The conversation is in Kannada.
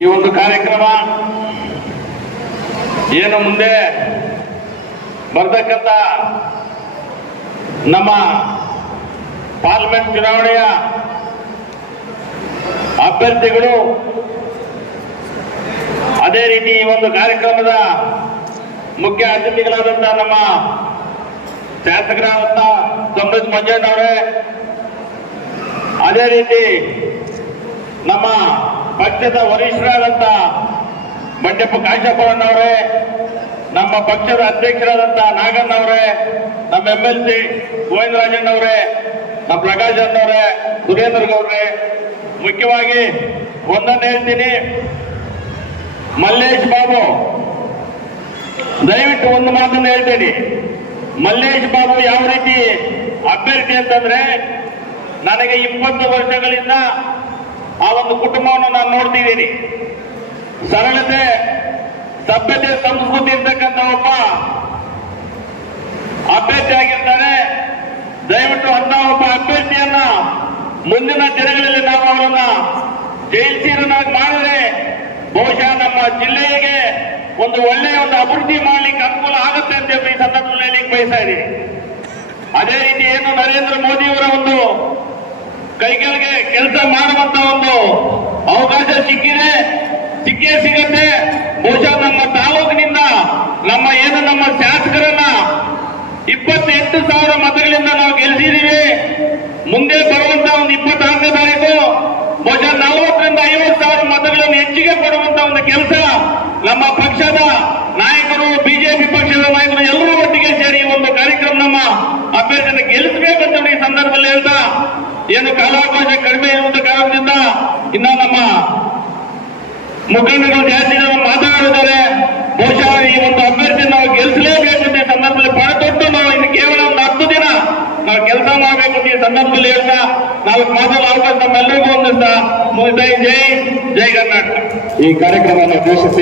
ಈ ಒಂದು ಕಾರ್ಯಕ್ರಮ ಏನು ಮುಂದೆ ಬರ್ತಕ್ಕಂತ ನಮ್ಮ ಪಾರ್ಲಿಮೆಂಟ್ ಚುನಾವಣೆಯ ಅಭ್ಯರ್ಥಿಗಳು ಅದೇ ರೀತಿ ಈ ಒಂದು ಕಾರ್ಯಕ್ರಮದ ಮುಖ್ಯ ಅತಿಥಿಗಳಾದಂಥ ನಮ್ಮ ಶಾಸಕರಾದಂತ ಸಮೃದ್ಧ ಮಂಜಣ್ಣ ಅವರೇ ಅದೇ ರೀತಿ ನಮ್ಮ ಪಕ್ಷದ ವರಿಷ್ಠರಾದಂತ ಬಂಡೆಪ್ಪ ಕಾಶಪ್ಪನವರೇ, ನಮ್ಮ ಪಕ್ಷದ ಅಧ್ಯಕ್ಷರಾದಂತ ನಾಗಣ್ಣ ಅವರೇ ನಮ್ಮ ಎಂ ಎಲ್ ಸಿ ಗೋವಿಂದರಾಜಣ್ಣವರೇ, ನಮ್ಮ ಪ್ರಕಾಶ್ ಅಣ್ಣವರೇ, ಸುರೇಂದ್ರ ಗೌಡ್ರೆ, ಮುಖ್ಯವಾಗಿ ಒಂದನ್ನು ಹೇಳ್ತೀನಿ. ಮಲ್ಲೇಶ್ ಬಾಬು, ದಯವಿಟ್ಟು ಒಂದು ಮಾತನ್ನು ಹೇಳ್ತೇನೆ. ಮಲ್ಲೇಶ್ ಬಾಬು ಯಾವ ರೀತಿ ಅಭ್ಯರ್ಥಿ ಅಂತಂದ್ರೆ, ನನಗೆ ಇಪ್ಪತ್ತು ವರ್ಷಗಳಿಂದ ಆ ಒಂದು ಕುಟುಂಬವನ್ನು ನಾನು ನೋಡ್ತಿದ್ದೀನಿ ಸರಳತೆ, ಸಭ್ಯತೆ, ಸಂಸ್ಕೃತಿ ಇರ್ತಕ್ಕಂಥ ಒಬ್ಬ ಅಭ್ಯರ್ಥಿ ಆಗಿರ್ತಾರೆ. ದಯವಿಟ್ಟು ಅಂತ ಒಬ್ಬ ಅಭ್ಯರ್ಥಿಯನ್ನ ಮುಂದಿನ ದಿನಗಳಲ್ಲಿ ನಾವು ಅವರನ್ನ ಜಯಿಸೀರನಾಗಿ ಮಾಡಿದ್ರೆ ಬಹುಶಃ ನಮ್ಮ ಜಿಲ್ಲೆಗೆ ಒಂದು ಒಳ್ಳೆಯ ಒಂದು ಅಭಿವೃದ್ಧಿ ಮಾಡ್ಲಿಕ್ಕೆ ಅನುಕೂಲ ಆಗುತ್ತೆ ಅಂತ ಈ ಸಂದರ್ಭದಲ್ಲಿ ಬಯಸ್ತಾ ಇದ್ದೀನಿ. ಅದೇ ರೀತಿ ಏನು ನರೇಂದ್ರ ಮೋದಿಯವರ ಒಂದು ಕೈಗಳಿಗೆ ಕೆಲಸ ಮಾಡುವಂತ ಒಂದು ಅವಕಾಶ ಸಿಕ್ಕಿದೆ. ಸಿಕ್ಕೇ ಸಿಗತ್ತೆ. ಬಹುಶಃ ನಮ್ಮ ತಾಲೂಕಿನಿಂದ ನಮ್ಮ ಏನು ನಮ್ಮ ಶಾಸಕರನ್ನ ಇಪ್ಪತ್ತೆಂಟು ಸಾವಿರ ಮತಗಳಿಂದ ನಾವು ಗೆಲ್ಲಿಸಿದೀವಿ ಮುಂದೆ ಬರುವಂತ ಒಂದು ಇಪ್ಪತ್ತಾರನೇ ತಾರೀಕು, ಬಹುಶಃ ನಲವತ್ತರಿಂದ ಐವತ್ತು ಸಾವಿರ ಮತಗಳನ್ನು ಹೆಚ್ಚಿಗೆ ಕೊಡುವಂತ ಒಂದು ಕೆಲಸ ನಮ್ಮ ಪಕ್ಷದ ನಾಯಕರು, ಬಿಜೆಪಿ ಪಕ್ಷದ ನಾಯಕರು ಎಲ್ಲರೂ ಒಟ್ಟಿಗೆ ಸೇರಿ ಒಂದು ಕಾರ್ಯಕ್ರಮ ನಮ್ಮ ಅಭ್ಯರ್ಥಿಯನ್ನು ಗೆಲ್ಲಿಸಬೇಕಂತ ಹೇಳಿ ಈ ಸಂದರ್ಭದಲ್ಲಿ ಹೇಳ್ತಾ ಏನು ಕಾಲಾವಕಾಶ ಕಡಿಮೆ ಇರುವಂತ ಕಾರಣದಿಂದ ಇನ್ನ ನಮ್ಮ ಮುಖಂಡಗಳು ಜಾಸ್ತಿ ಜನ ಮಾತನಾಡಿದ್ದಾರೆ ಬಹುಶಃ ಈ ಒಂದು ಅಭ್ಯರ್ಥಿ ನಾವು ಗೆಲ್ಲಿಸಲೇಬೇಕು ಈ ಸಂದರ್ಭದಲ್ಲಿ ಬಹಳ ದೊಡ್ಡ ನಾವು ಇನ್ನು ಕೇವಲ ಒಂದು ಹತ್ತು ದಿನ ನಾವು ಕೆಲಸ ಮಾಡಬೇಕು ಈ ಸಂದರ್ಭದಲ್ಲಿ ಹೇಳ್ತಾ ನಾಲ್ಕು ಮಾತಾಡೋ ಅವಕಾಶ ನಮ್ಮೆಲ್ಲರಿಗೂ ಒಂದಿಸ್ತಾ ಮುಗಿದ ಜೈ ಜೈ ಕರ್ನಾಟಕ. ಈ ಕಾರ್ಯಕ್ರಮವನ್ನು ಉದ್ದೇಶಿಸಿ